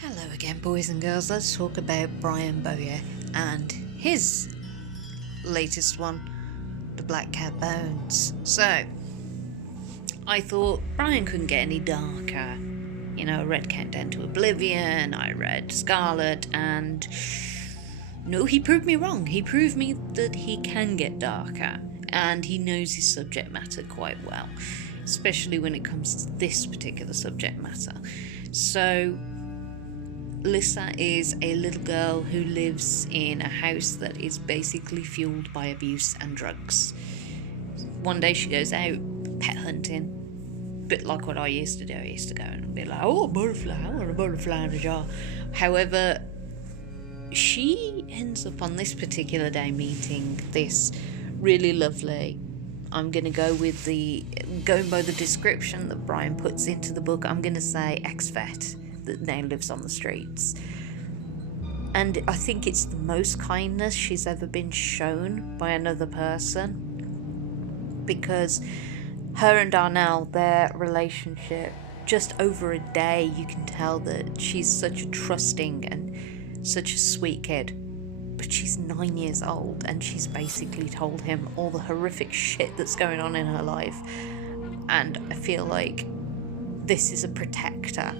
Hello again, boys and girls. Let's talk about Brian Bowyer and his latest one, The Black Cat Bones. So, I thought Brian couldn't get any darker. You know, I read Countdown to Oblivion, I read Scarlet, and no, he proved me wrong. He proved me that he can get darker, and he knows his subject matter quite well, especially when it comes to this particular subject matter. So, Lissa is a little girl who lives in a house that is basically fueled by abuse and drugs. One day she goes out pet hunting, a bit like what I used to do. I used to go and be like, oh, a butterfly, I want a butterfly in a jar. However, she ends up on this particular day meeting this really lovely, I'm going to go with going by the description that Brian puts into the book, I'm going to say ex-vet that now lives on the streets. And I think it's the most kindness she's ever been shown by another person, because her and Darnell, their relationship, just over a day you can tell that she's such a trusting and such a sweet kid. But she's 9 years old and she's basically told him all the horrific shit that's going on in her life. And I feel like this is a protector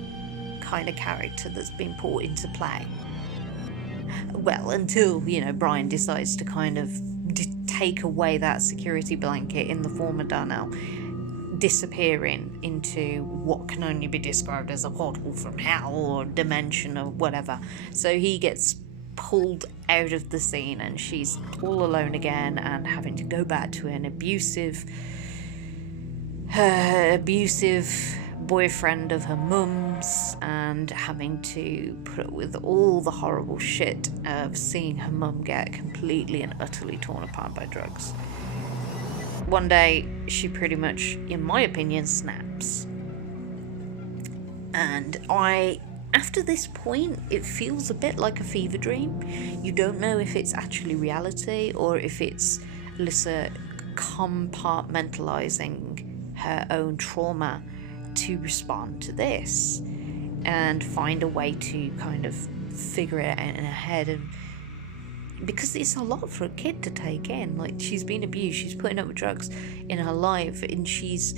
kind of character that's been brought into play. Well, until, Brian decides to kind of take away that security blanket in the form of Darnell, disappearing into what can only be described as a portal from hell or dimension or whatever. So he gets pulled out of the scene and she's all alone again and having to go back to an abusive boyfriend of her mum's and having to put up with all the horrible shit of seeing her mum get completely and utterly torn apart by drugs. One day she pretty much, in my opinion, snaps. And after this point, it feels a bit like a fever dream. You don't know if it's actually reality or if it's Alyssa compartmentalizing her own trauma to respond to this and find a way to kind of figure it out in her head. And because it's a lot for a kid to take in, like, she's been abused, she's putting up with drugs in her life, and she's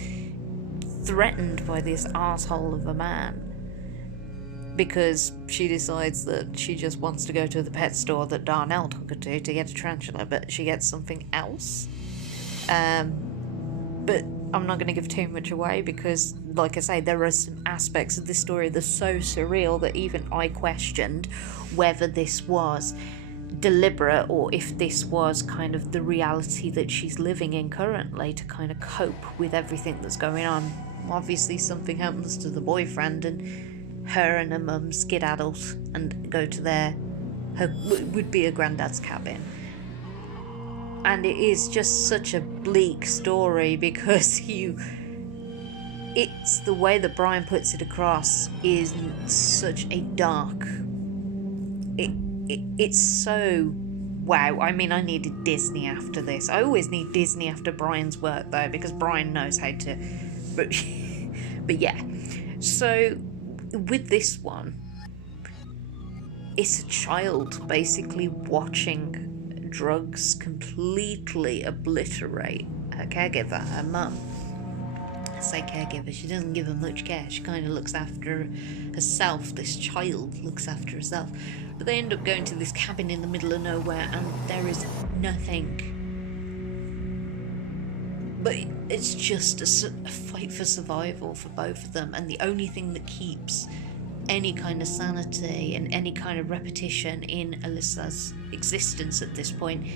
threatened by this asshole of a man because she decides that she just wants to go to the pet store that Darnell took her to get a tarantula, but she gets something else. But I'm not going to give too much away because, like I say, there are some aspects of this story that are so surreal that even I questioned whether this was deliberate or if this was kind of the reality that she's living in currently to kind of cope with everything that's going on. Obviously something happens to the boyfriend and her and her mum skedaddle and go to would be a granddad's cabin. And it is just such a bleak story because it's the way that Brian puts it across is such a dark, it's so wow. I mean, I needed Disney after this. I always need Disney after Brian's work though, because Brian knows how to, but yeah. So with this one, it's a child basically watching drugs completely obliterate her caregiver, her mum. I say caregiver, she doesn't give her much care. She kind of looks after herself. This child looks after herself. But they end up going to this cabin in the middle of nowhere and there is nothing. But it's just a fight for survival for both of them, and the only thing that keeps any kind of sanity and any kind of repetition in Alyssa's existence at this point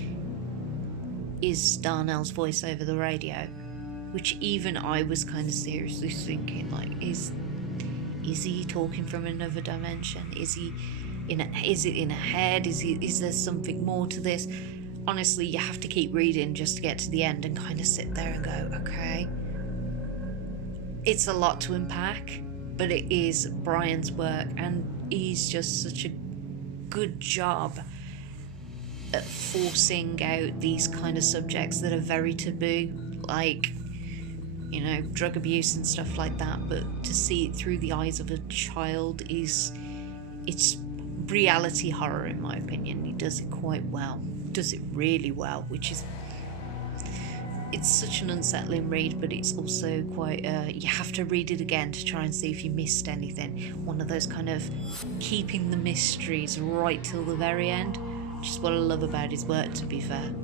is Darnell's voice over the radio, which even I was kind of seriously thinking, like, is he talking from another dimension? Is it in a head? Is there something more to this? Honestly, you have to keep reading just to get to the end and kind of sit there and go, okay. It's a lot to unpack, but it is Brian's work, and he's just such a good job at forcing out these kind of subjects that are very taboo, like, drug abuse and stuff like that. But to see it through the eyes of a child is it's reality horror in my opinion. He does it quite well, does it really well, which is, it's such an unsettling read, but it's also quite you have to read it again to try and see if you missed anything. One of those kind of keeping the mysteries right till the very end, which is what I love about his work, to be fair.